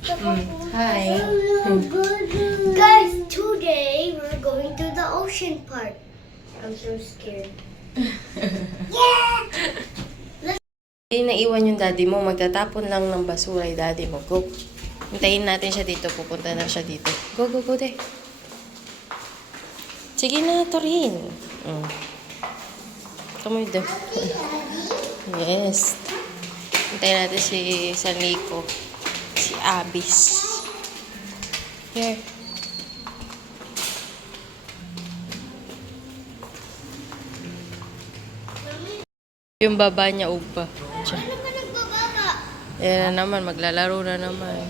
Hi. Guys, today we're going to the ocean park. I'm so scared. Hindi naiwan yung daddy mo. Magtatapon lang ng basura yung daddy mo. Go. Hintayin natin siya dito. Pupunta na siya dito. Go, go, go, de. Sige na, Torin. Come with them. Yes. Hintayin natin si Saniko. Si Abis. Here. Yung baba niya, ugpa. Ano ka nagbababa? Ayan na naman, maglalaro na naman.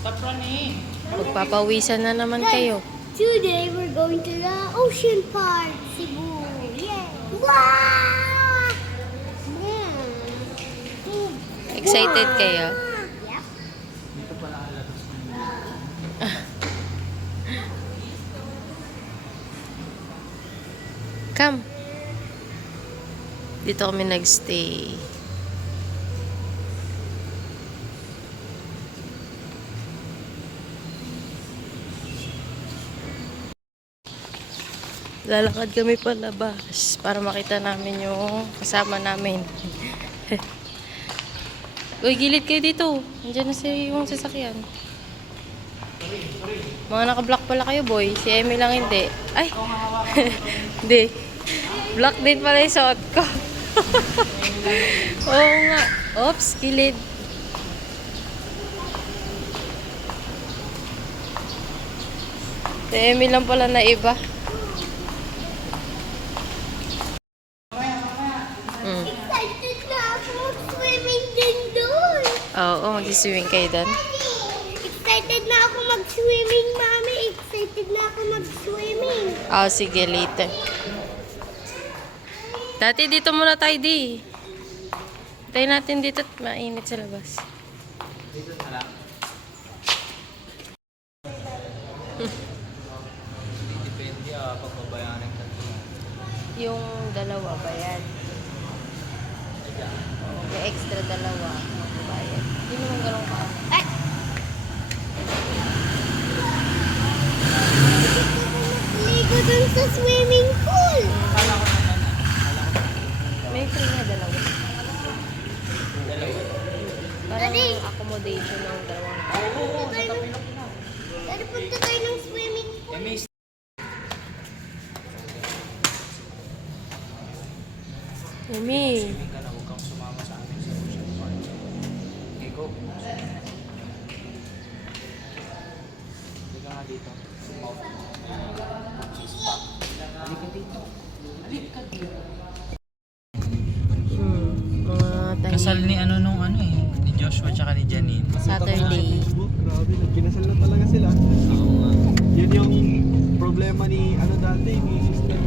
Stop running. Magpapawisan na naman kayo. Today we're going to the ocean park, Cebu. Yeah. Wow! Excited kayo? Yep. Dito pala alatos ng Come. Dito kami nagstay. Lalakad kami palabas para makita namin yung kasama namin. Uy, gilid kayo dito. Nandiyan na yung sasakyan. Mga naka-block pala kayo, boy. Si Emmy lang hindi. Ay! Hindi. Black din pala yung suot ko. Oo nga. Oops, gilid. Si Emmy lang pala na iba. Excited na ako mag-swimming din doon. Oo, mag-swimming kayo doon. Excited na ako mag-swimming, Mami. Excited na ako mag-swimming. Oh, sige, later. Dati, dito muna tayo, di. Tayo natin dito at mainit sa labas. dito na lang. Depende pagbabayaran ng tatlo. Yung dalawa, bayad. May extra dalawa, bayad. Hindi naman ganun ka. Ay! Ligo dun sa swimming pool. Kala ko naman May free na dalawa. dalawa. Parang Daddy! accommodation ng dalawang. Tara, punta tayo ng swimming pool. Miss. Amy, Swimming ka na, huwag kang sumama sa amin sa ocean park. Okay, go. Hindi ka nga dito. Halika dito. Halika dito. mga tayo. Kasal ni ano nung ano eh. Ni Joshua tsaka ni Janine. Saturday. Grabe, nagkinasal na talaga sila. Oo nga. Yun yung problema ni ano dati, ni sister.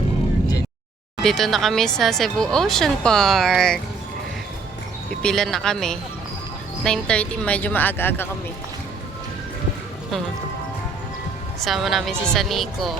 Dito na kami sa Cebu Ocean Park. Pipila na kami. 9:30, medyo maaga-aga kami. Sama namin si Saniko.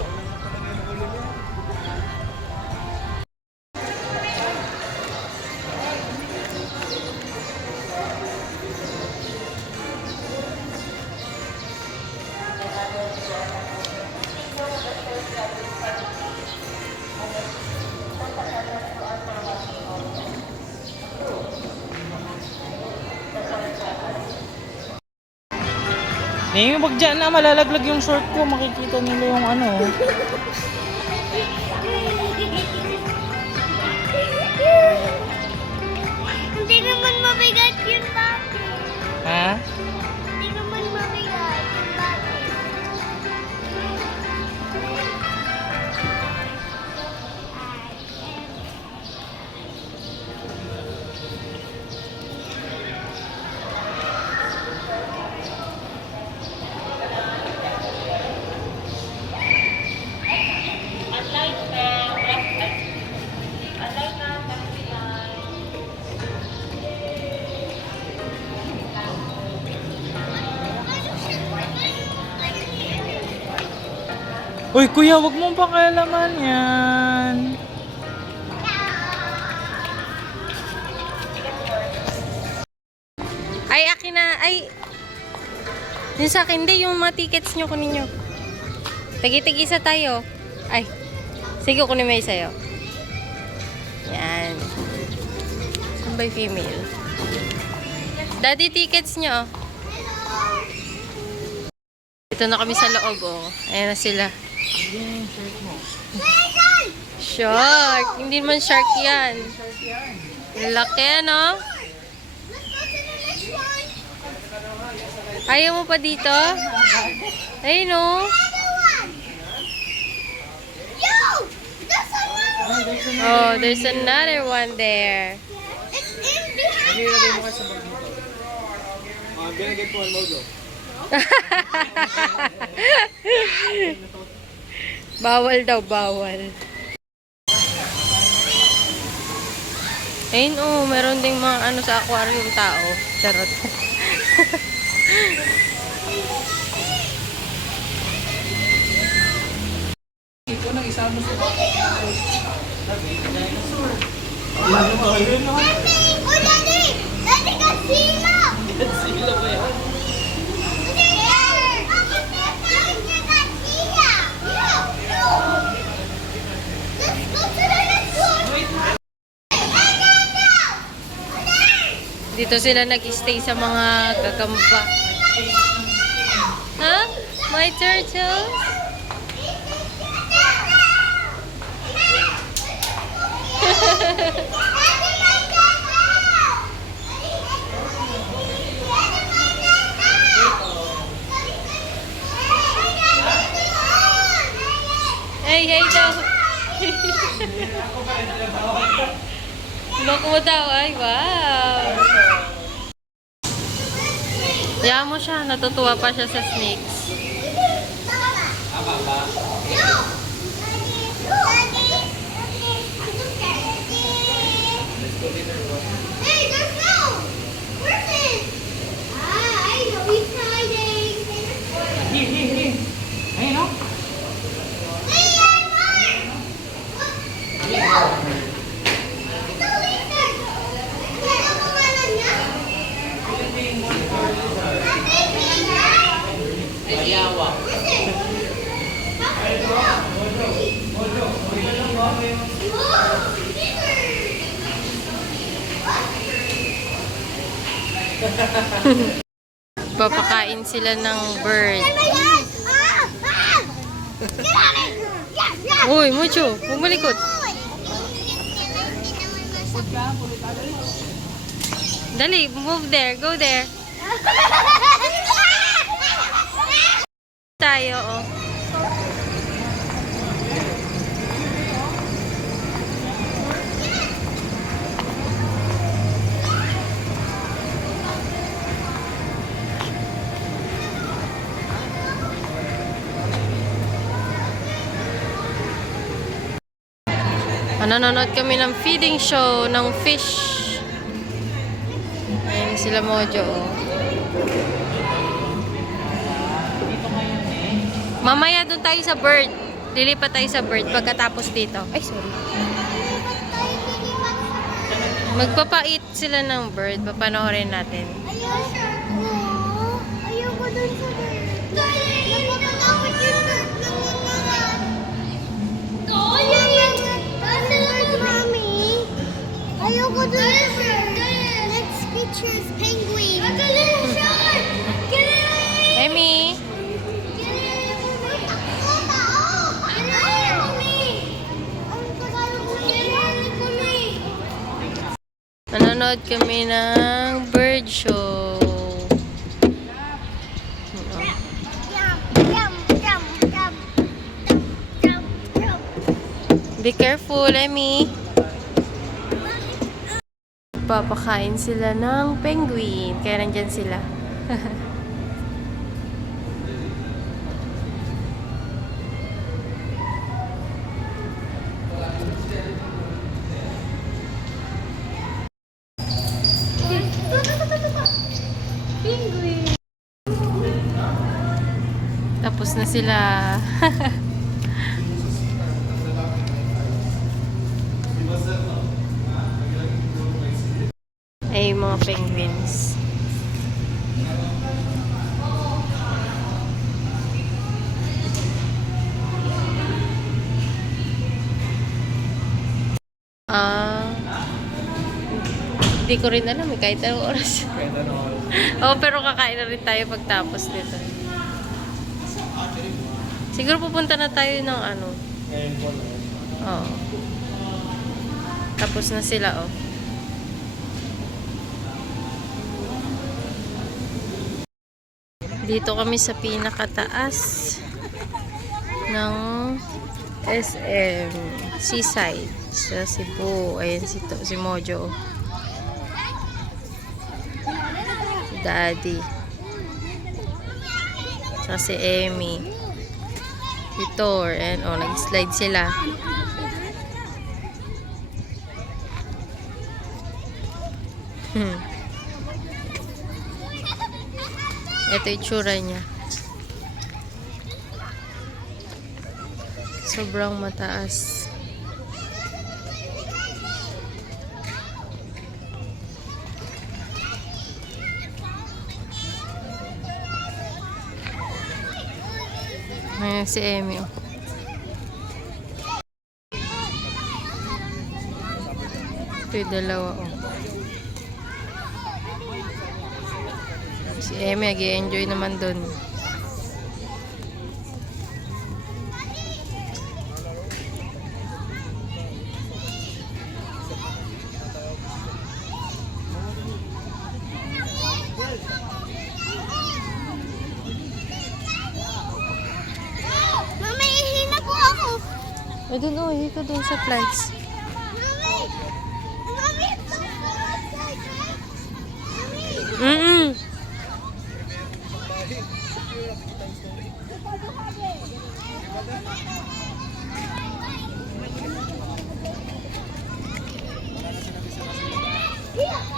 Eh, wag dyan na, malalaglag yung short ko. Makikita nila yung ano. Hindi naman mabigat yun, Papi. Ha? Hindi naman mabigat yun, Papi. Uy, kuya, wag mong pakialaman yan. Ay, yung sa akin, hindi. Yung mga tickets nyo, kunin nyo. Tagi-tig-isa tayo. Ay, sige, kunin mo yung sa'yo. Yan. Saan ba yung female? Daddy, tickets nyo. Dito na kami sa loob, oh. Ayan na sila. Shark! Hindi naman shark yan. Laki, ano? Ayaw mo pa dito? Ayun, no? Oh, there's another one there. I'm gonna get one logo. Bawal daw, bawal. Ayun, oh, meron ding mga ano sa aquarium tao. Charot. Ito nang isama sa Godzilla ba yan? Dito sila nag-stay sa mga gagamba. Ha? Huh? My turtles? Hey, hey daw. Look mo daw. Ay, wow. Hayaan mo siya. Natutuwa pa siya sa snakes. Hey, there's no person. I know he's hiding. Here. Ayun, no? Hey, I'm fine. It's a lizard. Ano pangalan niya? Ayawa. Listen. Papakain sila ng bird. Uy, Mucho, bumalikot. Dali, move there, go there. Tayo, oh. Nanonood kami ng feeding show ng fish. Ayan sila Mojo. Oh. Mamaya doon tayo sa bird. Lilipat tayo sa bird pagkatapos dito. Ay, sorry. Magpapait sila ng bird. Papanoorin natin. Ayoko dun sa bird. Natatakot yung bird. Ayoko dun sa bird. Next picture is penguin. Emmy! Nanonood kami ng bird show. Be careful, Emmy. Papakain sila ng penguin. Kaya nandyan sila. Tapos na sila. Ay, mga penguins. Hindi ko rin alam eh, kahit anong oras. Kahit ano. Oo, pero kakain na rin tayo pagtapos nito. Siguro pupunta na tayo ng ano. Ngayon po na. Oo. Tapos na sila, oh. Dito kami sa pinakataas ng SM Seaside sa Cebu. Ayan si Mojo. Si Daddy. Saka si Emmy. Si Thor. Ayan, oh, nag-slide sila. Ito yung tsura niya. Sobrang mataas. Ayan si Emmy. Oh. Ito yung dalawa. Oh. Si Emmy, nag-i-enjoy naman dun. Mami, ihina po ako. Ay, dun, oh, ito dun sa flights. Mami! Mami! Mm-mm. Mami!